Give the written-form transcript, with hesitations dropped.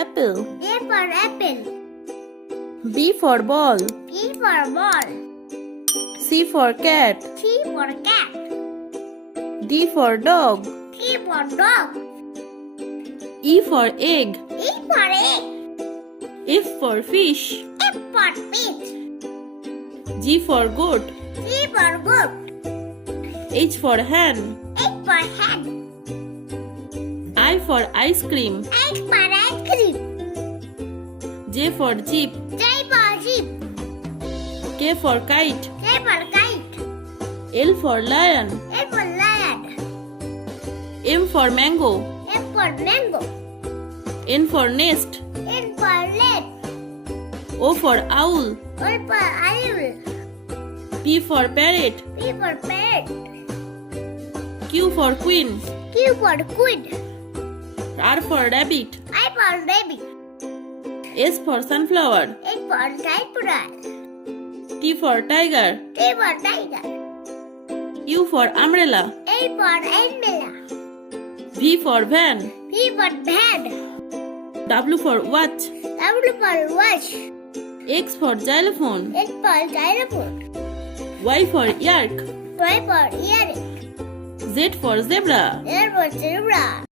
apple. A for apple. B for ball. B for ball. C for cat. C for cat. D for dog. D for dog. E for egg. E for egg. F for fish. F for fish. G for goat. G for goat. H for hen. H for hen. I for ice cream. H for ice cream. J for jeep. J for jeep. K for kite. K for kite. L for lion. L for lion. M for mango. M for mango. N for nest. N for net. O for owl. O for owl. P for parrot. P for parrot. Q for queen. Q for queen. R for rabbit. I for rabbit. S for sunflower. H for typewriter. T for tiger. T for tiger. U for umbrella. A for umbrella. V for van. V for van. W for watch. W for watch. X for xylophone. X for xylophone. Y for yak. Y for earring. Z for zebra. Z for zebra.